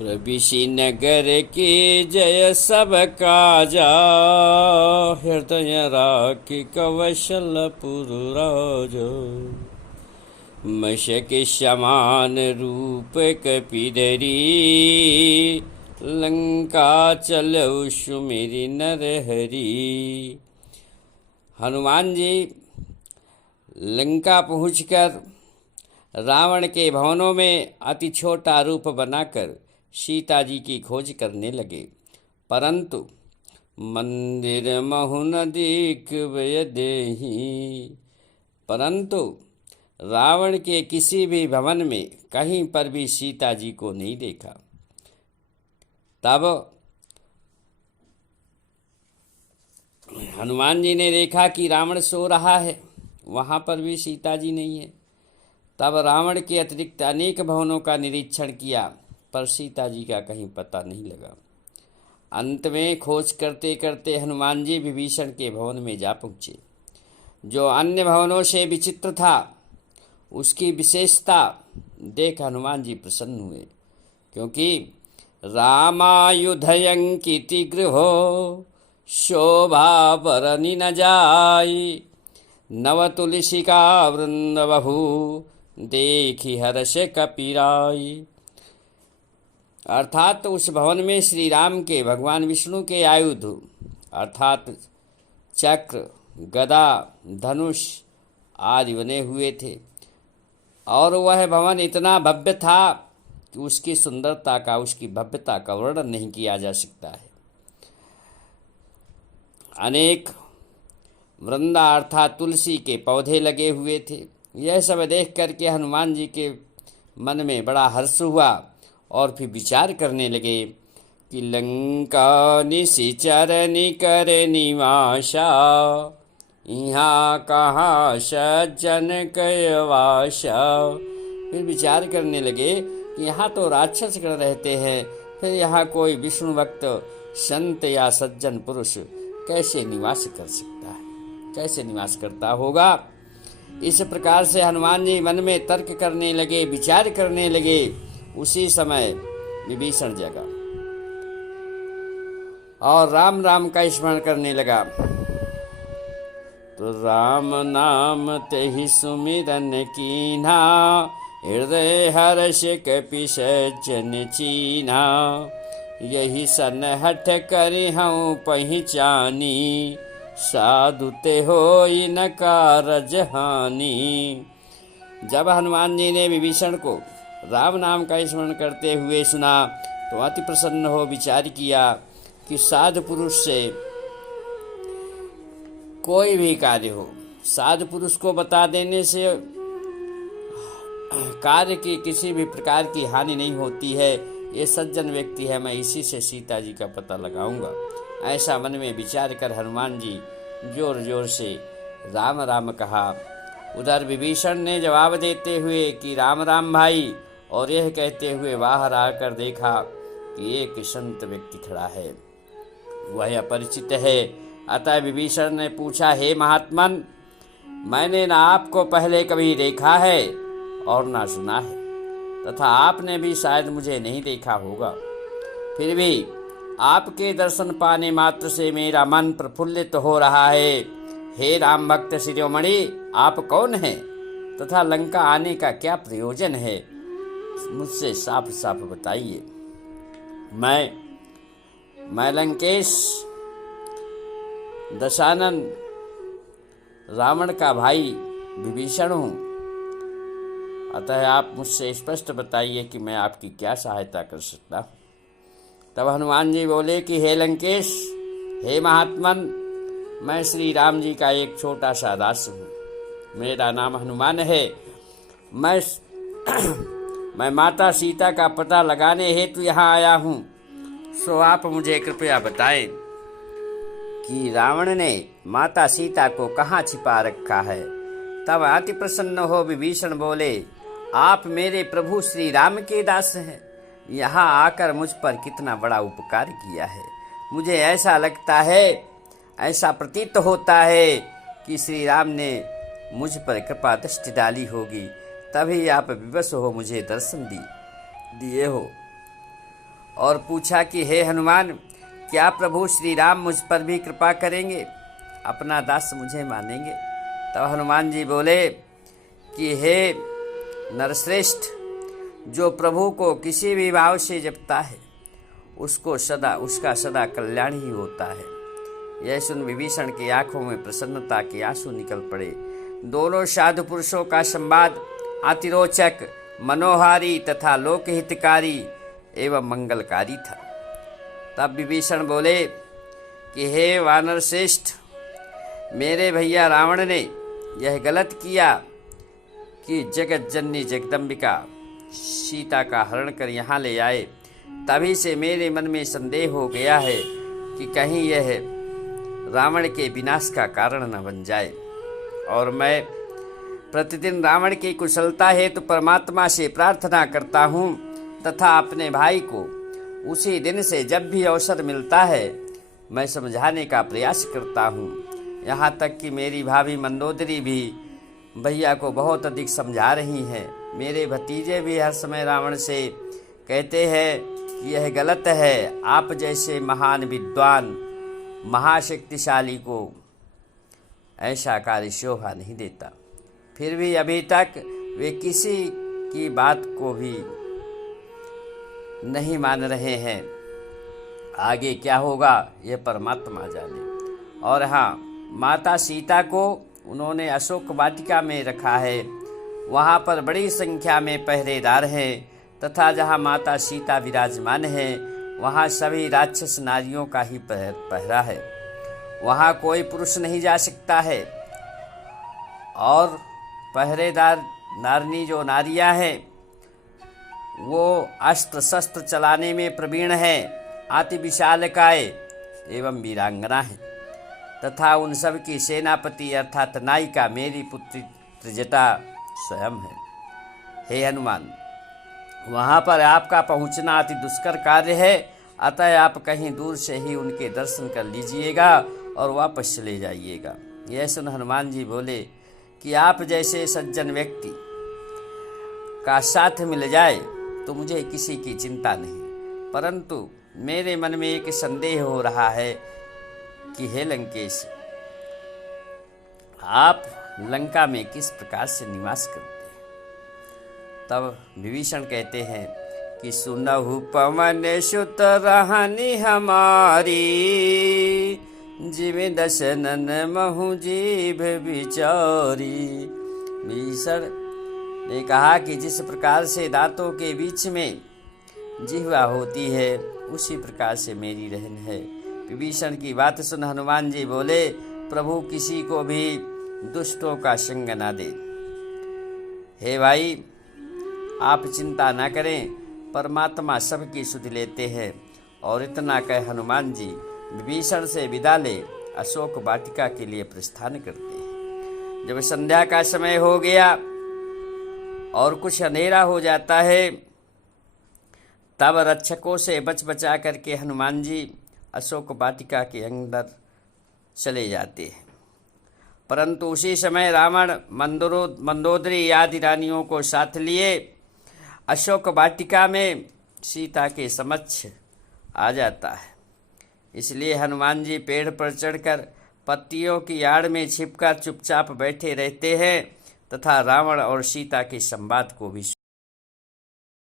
प्रविशि नगर के जय सब काजा, हृदय राखि कौशलपुर राजा। मशक समान रूप कपिधरी, लंका चलो सुमिरि नरहरि। हनुमान जी लंका पहुंचकर रावण के भवनों में अति छोटा रूप बनाकर सीता जी की खोज करने लगे, परंतु मंदिर महु न दिखबय देहि। परंतु रावण के किसी भी भवन में कहीं पर भी सीता जी को नहीं देखा। तब हनुमान जी ने देखा कि रावण सो रहा है, वहाँ पर भी सीता जी नहीं है। तब रावण के अतिरिक्त अनेक भवनों का निरीक्षण किया, पर सीता जी का कहीं पता नहीं लगा। अंत में खोज करते करते हनुमान जी विभीषण के भवन में जा पहुँचे, जो अन्य भवनों से विचित्र था। उसकी विशेषता देख हनुमान जी प्रसन्न हुए, क्योंकि रामायुधयंकिति गृहो शोभा बरनि न जाई। नव तुलसिका वृंद बहु देखी हर्ष कपिराई। अर्थात उस भवन में श्री राम के, भगवान विष्णु के आयुध अर्थात चक्र, गदा, धनुष आदि बने हुए थे, और वह भवन इतना भव्य था कि उसकी सुंदरता का, उसकी भव्यता का वर्णन नहीं किया जा सकता है। अनेक वृंदा अर्थात तुलसी के पौधे लगे हुए थे। यह सब देख करके हनुमान जी के मन में बड़ा हर्ष हुआ, और फिर विचार करने लगे कि लंका निशिचर निकर निवासा, यहाँ कहाँ सज्जन कयवासा। फिर विचार करने लगे कि यहाँ तो राक्षस गण रहते हैं, फिर यहाँ कोई विष्णु भक्त संत या सज्जन पुरुष कैसे निवास कर सकता है, कैसे निवास करता होगा। इस प्रकार से हनुमान जी मन में तर्क करने लगे, विचार करने लगे। उसी समय विभीषण जगा और राम राम का स्मरण करने लगा। तो राम नाम तेहि सुमिरन कीन्हा, हृदय हर्ष कपि सज्जन चीन्हा। यही सन हठ करि हऊँ पहिचानी, साधु ते होई न कारज हानि। जब हनुमान जी ने विभीषण को राम नाम का स्मरण करते हुए सुना, तो अति प्रसन्न हो विचार किया कि साधु पुरुष से कोई भी कार्य हो, साधु पुरुष को बता देने से कार्य की किसी भी प्रकार की हानि नहीं होती है। ये सज्जन व्यक्ति है, मैं इसी से सीता जी का पता लगाऊंगा। ऐसा मन में विचार कर हनुमान जी जोर जोर से राम राम कहा। उधर विभीषण ने जवाब देते हुए कि राम राम भाई, और यह कहते हुए बाहर आकर देखा कि एक संत व्यक्ति खड़ा है, वह अपरिचित है। अतः विभीषण ने पूछा, हे महात्मन, मैंने ना आपको पहले कभी देखा है और ना सुना है, तथा आपने भी शायद मुझे नहीं देखा होगा। फिर भी आपके दर्शन पाने मात्र से मेरा मन प्रफुल्लित हो रहा है। हे राम भक्त शिरोमणि, आप कौन हैं तथा लंका आने का क्या प्रयोजन है, मुझसे साफ साफ बताइए। मैं लंकेश दशानन रावण का भाई विभीषण हूँ। अतः आप मुझसे स्पष्ट बताइए कि मैं आपकी क्या सहायता कर सकता हूँ। तब हनुमान जी बोले कि हे लंकेश, हे महात्मन, मैं श्री राम जी का एक छोटा सा दास हूँ। मेरा नाम हनुमान है। मैं माता सीता का पता लगाने हेतु यहाँ आया हूँ। सो आप मुझे कृपया बताएं कि रावण ने माता सीता को कहाँ छिपा रखा है। तब अति प्रसन्न हो विभीषण बोले, आप मेरे प्रभु श्री राम के दास हैं। यहाँ आकर मुझ पर कितना बड़ा उपकार किया है। मुझे ऐसा लगता है, ऐसा प्रतीत होता है कि श्री राम ने मुझ पर कृपा दृष्टि डाली होगी, तभी आप विवश हो मुझे दर्शन दिए हो। और पूछा कि हे हनुमान, क्या प्रभु श्री राम मुझ पर भी कृपा करेंगे, अपना दास मुझे मानेंगे? तब हनुमान जी बोले कि हे नरश्रेष्ठ, जो प्रभु को किसी भी भाव से जपता है उसका सदा कल्याण ही होता है। यह सुन विभीषण की आंखों में प्रसन्नता के आंसू निकल पड़े। दोनों साधु पुरुषों का संवाद अतिरोचक, मनोहारी तथा लोकहितकारी एवं मंगलकारी था। तब विभीषण बोले कि हे वानर श्रेष्ठ, मेरे भैया रावण ने यह गलत किया कि जगत जननी जगदम्बिका सीता का हरण कर यहाँ ले आए। तभी से मेरे मन में संदेह हो गया है कि कहीं यह रावण के विनाश का कारण न बन जाए। और मैं प्रतिदिन रावण की कुशलता हेतु परमात्मा से प्रार्थना करता हूँ तथा अपने भाई को उसी दिन से जब भी अवसर मिलता है मैं समझाने का प्रयास करता हूँ। यहाँ तक कि मेरी भाभी मंदोदरी भी भैया को बहुत अधिक समझा रही हैं। मेरे भतीजे भी हर समय रावण से कहते हैं कि यह गलत है, आप जैसे महान विद्वान महाशक्तिशाली को ऐसा कार्य शोभा नहीं देता। फिर भी अभी तक वे किसी की बात को भी नहीं मान रहे हैं। आगे क्या होगा यह परमात्मा जाने। और हाँ, माता सीता को उन्होंने अशोक वाटिका में रखा है। वहाँ पर बड़ी संख्या में पहरेदार हैं तथा जहाँ माता सीता विराजमान है वहाँ सभी राक्षस नारियों का ही पहरा है। वहाँ कोई पुरुष नहीं जा सकता है। और पहरेदार नारनी जो नारियाँ हैं वो अस्त्र शस्त्र चलाने में प्रवीण है, अति विशालकाय एवं वीरांगना है। तथा उन सब की सेनापति अर्थात नायिका मेरी पुत्री त्रिजटा स्वयं है। हे हनुमान, वहाँ पर आपका पहुँचना अति दुष्कर कार्य है, अतः आप कहीं दूर से ही उनके दर्शन कर लीजिएगा और वापस चले जाइएगा। यह सुन हनुमान जी बोले कि आप जैसे सज्जन व्यक्ति का साथ मिल जाए तो मुझे किसी की चिंता नहीं, परंतु मेरे मन में एक संदेह हो रहा है कि हे लंकेश, आप लंका में किस प्रकार से निवास करते हैं? तब विभीषण कहते हैं कि सुनहु पवन सुत रहनी हमारी, जीव दशनन महु जीभ विचारी। विभीषण ने कहा कि जिस प्रकार से दांतों के बीच में जिह्वा होती है उसी प्रकार से मेरी रहन है। विभीषण की बात सुन हनुमान जी बोले, प्रभु किसी को भी दुष्टों का संग ना दे। हे भाई, आप चिंता ना करें, परमात्मा सबकी सुध लेते हैं। और इतना कह हनुमान जी विभीषण से विदा ले अशोक वाटिका के लिए प्रस्थान करते हैं। जब संध्या का समय हो गया और कुछ अंधेरा हो जाता है तब रक्षकों से बच बचा करके हनुमान जी अशोक वाटिका के अंदर चले जाते हैं। परंतु उसी समय रावण मंदोदरी आदि रानियों को साथ लिए अशोक वाटिका में सीता के समक्ष आ जाता है। इसलिए हनुमान जी पेड़ पर चढ़कर पत्तियों की आड़ में छिपकर चुपचाप बैठे रहते हैं तथा रावण और सीता के संवाद को भी